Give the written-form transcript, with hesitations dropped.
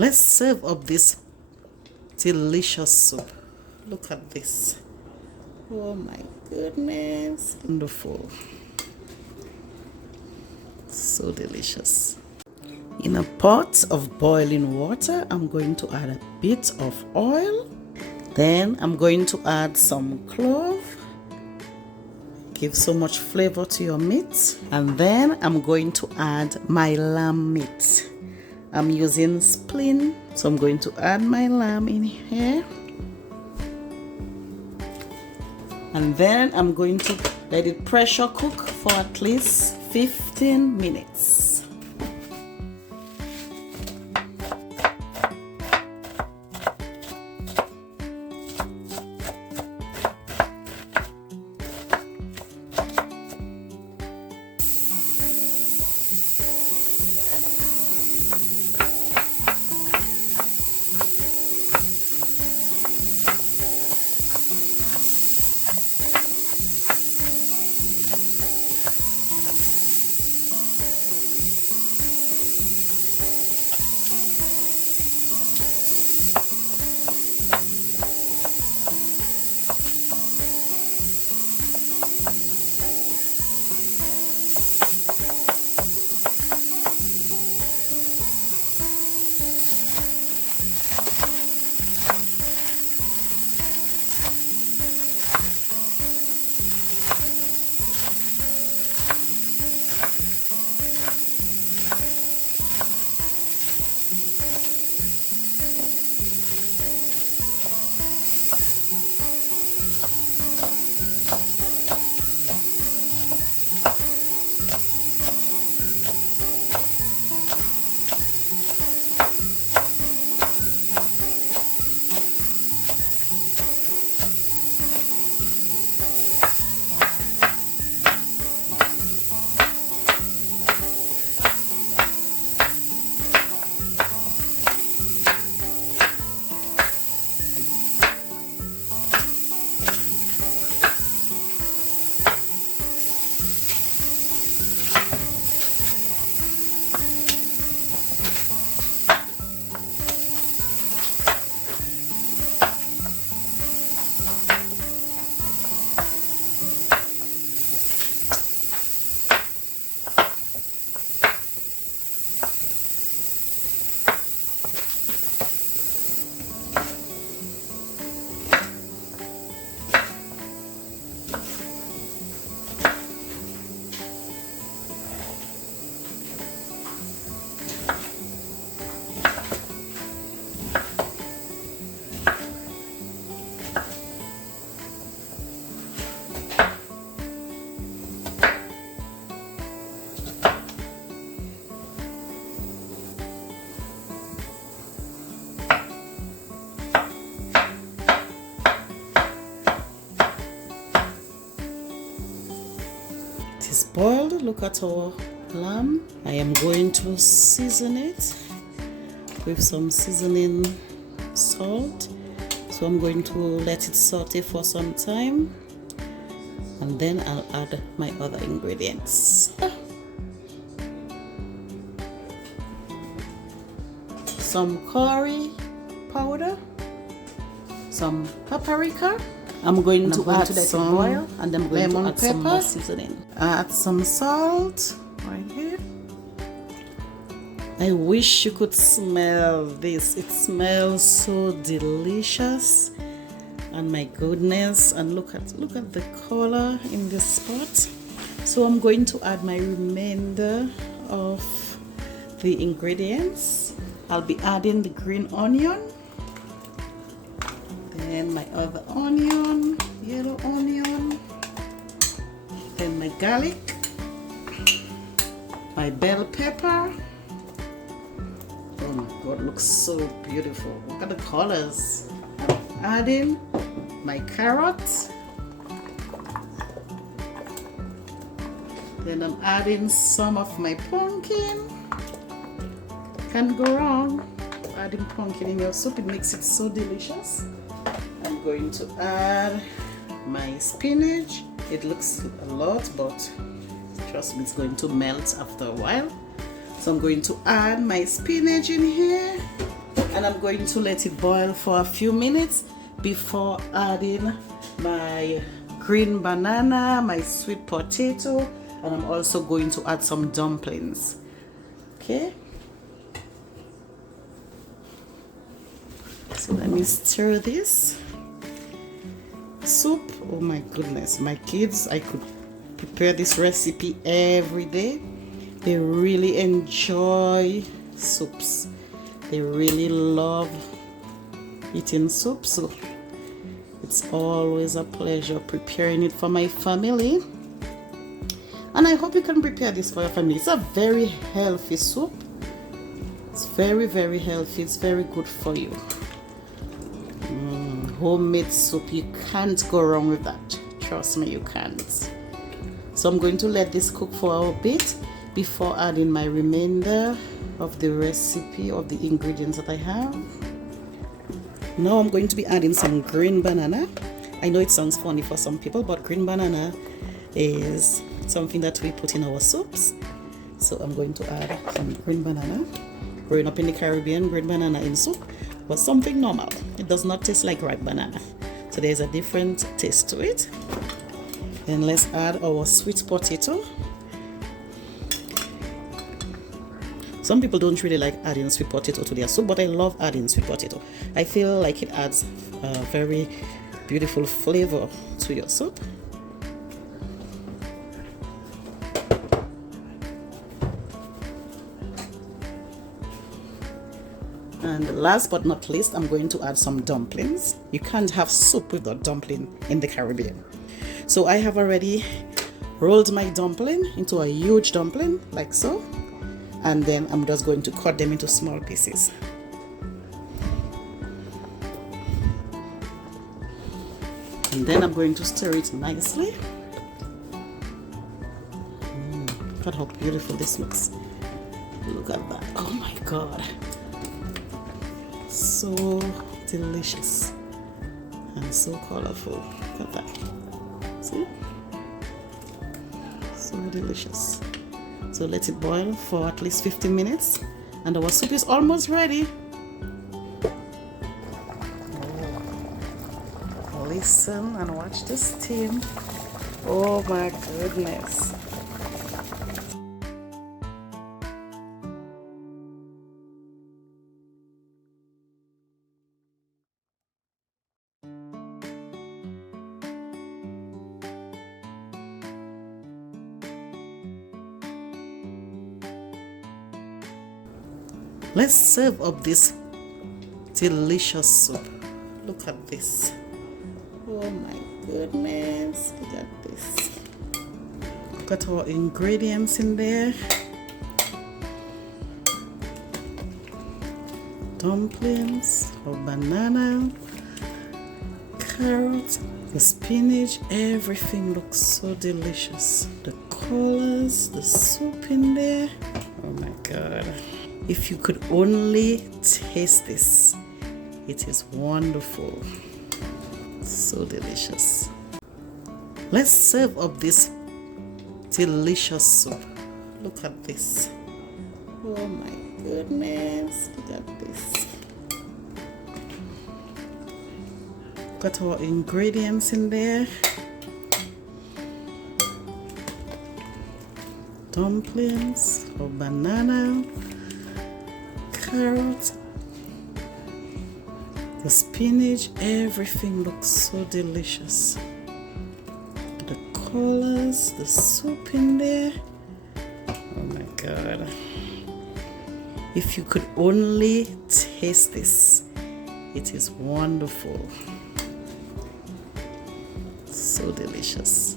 Let's serve up this delicious soup. Look at this. Oh my goodness. Wonderful. So delicious. In a pot of boiling water, I'm going to add a bit of oil. Then I'm going to add some clove. Give so much flavor to your meat. And then I'm going to add my lamb meat. I'm using spleen, so I'm going to add my lamb in here. And then I'm going to let it pressure cook for at least 15 minutes. It is boiled. Look at our lamb. I am going to season it with some seasoning salt. So I'm going to let it saute for some time, and then I'll add my other ingredients. Some curry powder, some paprika. I'm going to add some oil, and I'm going to add some more seasoning. Add some salt right here. I wish you could smell this. It smells so delicious, and my goodness! And look at the color in this pot. So I'm going to add my remainder of the ingredients. I'll be adding the green onion. Then my other onion, yellow onion, then my garlic, my bell pepper. Oh my God, looks so beautiful. Look at the colors. I'm adding my carrots. Then I'm adding some of my pumpkin. Can't go wrong adding pumpkin in your soup. It makes it so delicious. I'm going to add my spinach. It looks a lot, but trust me, it's going to melt after a while. So I'm going to add my spinach in here. And I'm going to let it boil for a few minutes before adding my green banana, my sweet potato, and I'm also going to add some dumplings. Okay, so let me stir this soup. Oh my goodness, my kids, I could prepare this recipe every day. They really enjoy soups. They really love eating soup, so it's always a pleasure preparing it for my family. And I hope you can prepare this for your family. It's a very healthy soup. It's very, very healthy. It's very good for you. Homemade soup, you can't go wrong with that. Trust me, you can't. So I'm going to let this cook for a bit before adding my remainder of the recipe of the ingredients that I have. Now I'm going to be adding some green banana. I know it sounds funny for some people, but green banana is something that we put in our soups. So I'm going to add some green banana. Growing up in the Caribbean, green banana in soup was something normal. It does not taste like ripe banana. So there's a different taste to it. Then let's add our sweet potato. Some people don't really like adding sweet potato to their soup, but I love adding sweet potato. I feel like it adds a very beautiful flavor to your soup. And last but not least, I'm going to add some dumplings. You can't have soup without dumpling in the Caribbean. So I have already rolled my dumpling into a huge dumpling, like so. And then I'm just going to cut them into small pieces. And then I'm going to stir it nicely. Look at how beautiful this looks. Look at that. Oh my God. So delicious and so colorful. Look at that. See? So delicious. So let it boil for at least 15 minutes and our soup is almost ready. Oh, listen and watch the steam. Oh my goodness. Let's serve up this delicious soup. Look at this. Oh my goodness. Look at this. Look at our ingredients in there. Dumplings, or banana, carrot, the spinach, everything looks so delicious. The colors, the soup in there. Oh my God. If you could only taste this, it is wonderful. So delicious. Let's serve up this delicious soup. Look at this. Oh my goodness. Look at this. Got our ingredients in there. Dumplings, or banana, carrot, the spinach, everything looks so delicious. The colors, the soup in there. Oh my God. If you could only taste this, it is wonderful. So delicious.